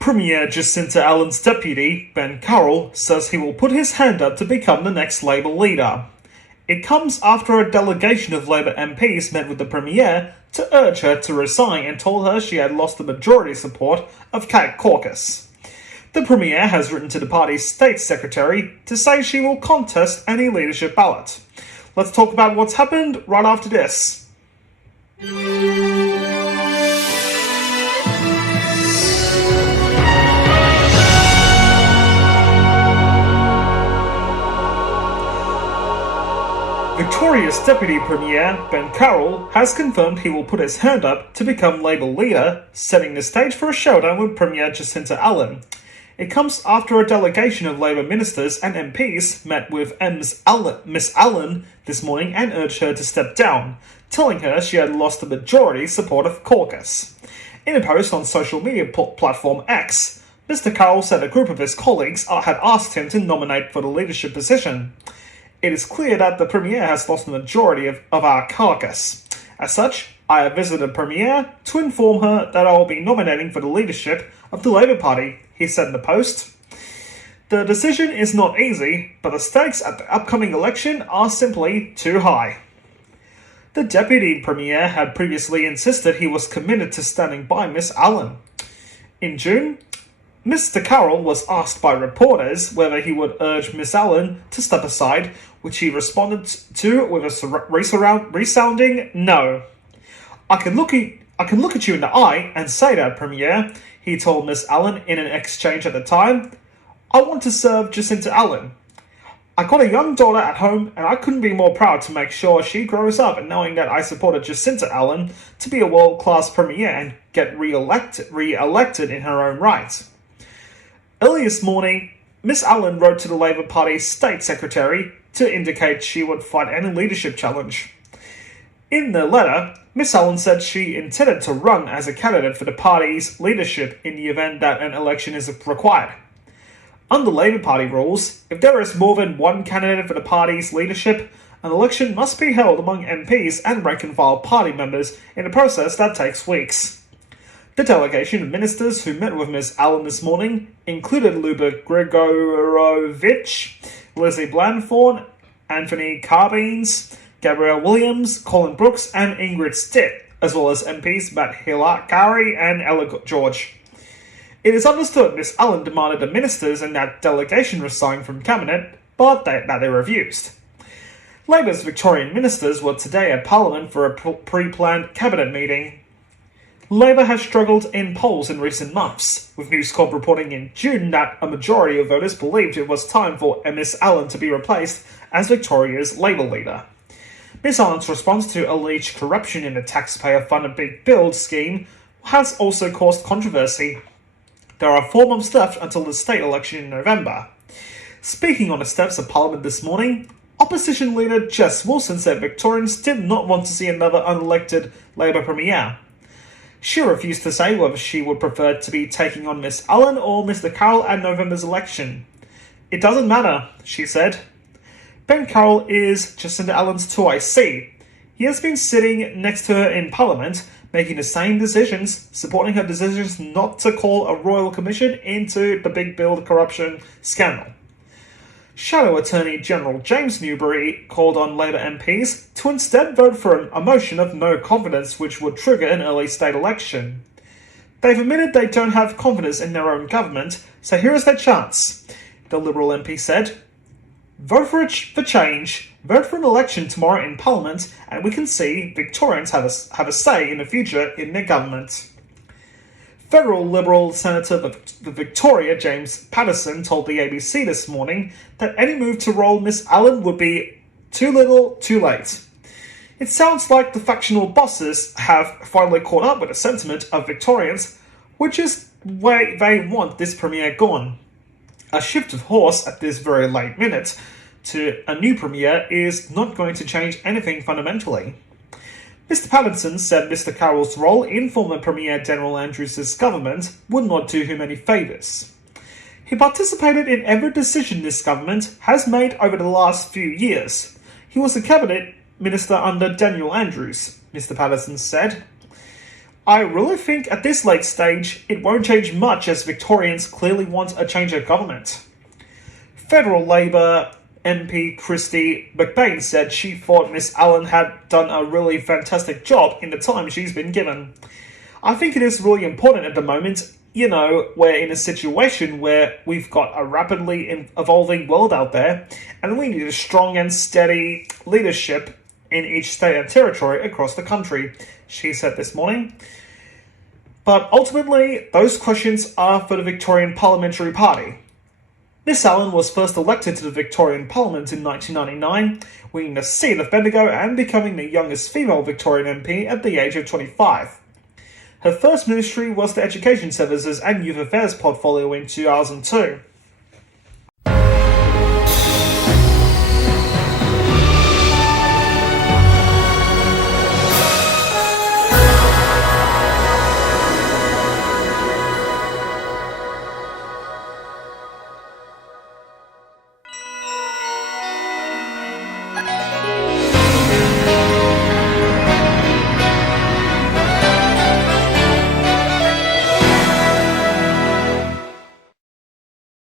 Premier Jacinta Allan's deputy, Ben Carroll, says he will put his hand up to become the next Labor leader. It comes after a delegation of Labor MPs met with the Premier to urge her to resign and told her she had lost the majority support of caucus. The Premier has written to the party's state secretary to say she will contest any leadership ballot. Let's talk about what's happened right after this. Victoria's Deputy Premier Ben Carroll has confirmed he will put his hand up to become Labor leader, setting the stage for a showdown with Premier Jacinta Allan. It comes after a delegation of Labor ministers and MPs met with Miss Allan this morning and urged her to step down, telling her she had lost the majority support of caucus. In a post on social media platform X, Mr. Carroll said a group of his colleagues had asked him to nominate for the leadership position. It is clear that the Premier has lost the majority of our caucus. As such, I have visited Premier to inform her that I will be nominating for the leadership of the Labor Party, he said in the post. The decision is not easy, but the stakes at the upcoming election are simply too high. The Deputy Premier had previously insisted he was committed to standing by Miss Allan. In June, Mr. Carroll was asked by reporters whether he would urge Miss Allan to step aside, which he responded to with a resounding no. I can look at you in the eye and say that, Premier, he told Miss Allan in an exchange at the time. I want to serve Jacinta Allan. I got a young daughter at home and I couldn't be more proud to make sure she grows up and knowing that I supported Jacinta Allan to be a world-class Premier and get re-elected in her own right. Early this morning, Miss Allan wrote to the Labor Party's state secretary to indicate she would fight any leadership challenge. In the letter, Miss Allan said she intended to run as a candidate for the party's leadership in the event that an election is required. Under Labor Party rules, if there is more than one candidate for the party's leadership, an election must be held among MPs and rank-and-file party members in a process that takes weeks. The delegation of ministers who met with Ms. Allan this morning included Luba Gregorovich, Leslie Blandthorne, Anthony Carbines, Gabrielle Williams, Colin Brooks, and Ingrid Stitt, as well as MPs Matt Hilakari and Ella George. It is understood Ms. Allan demanded the ministers and that delegation resign from cabinet, but that they refused. Labour's Victorian ministers were today at Parliament for a pre-planned cabinet meeting. Labour has struggled in polls in recent months, with News Corp reporting in June that a majority of voters believed it was time for Miss Allan to be replaced as Victoria's Labour leader. Miss Allan's response to alleged corruption in the taxpayer-funded Big Build scheme has also caused controversy. There are 4 months left until the state election in November. Speaking on the steps of Parliament this morning, Opposition leader Jess Wilson said Victorians did not want to see another unelected Labour Premier. She refused to say whether she would prefer to be taking on Miss Allan or Mr. Carroll at November's election. It doesn't matter, she said. Ben Carroll is Jacinta Allan's 2IC. He has been sitting next to her in Parliament, making the same decisions, supporting her decisions not to call a royal commission into the Big Build corruption scandal. Shadow Attorney General James Newbury called on Labor MPs to instead vote for a motion of no confidence which would trigger an early state election. They've admitted they don't have confidence in their own government, so here is their chance, the Liberal MP said. Vote for change, vote for an election tomorrow in Parliament, and we can see Victorians have a say in the future in their government. Federal Liberal Senator for Victoria James Paterson told the ABC this morning that any move to roll Miss Allan would be too little, too late. It sounds like the factional bosses have finally caught up with the sentiment of Victorians, which is why they want this Premier gone. A shift of horse at this very late minute to a new Premier is not going to change anything fundamentally. Mr. Patterson said Mr. Carroll's role in former Premier Daniel Andrews' government would not do him any favours. He participated in every decision this government has made over the last few years. He was a cabinet minister under Daniel Andrews, Mr. Patterson said. I really think at this late stage, it won't change much as Victorians clearly want a change of government. Federal Labor MP Christy McBain said she thought Miss Allan had done a really fantastic job in the time she's been given. I think it is really important at the moment. We're in a situation where we've got a rapidly evolving world out there, and we need a strong and steady leadership in each state and territory across the country, she said this morning. But ultimately, those questions are for the Victorian Parliamentary Party. Miss Allan was first elected to the Victorian Parliament in 1999, winning the seat of Bendigo and becoming the youngest female Victorian MP at the age of 25. Her first ministry was the Education Services and Youth Affairs portfolio in 2002.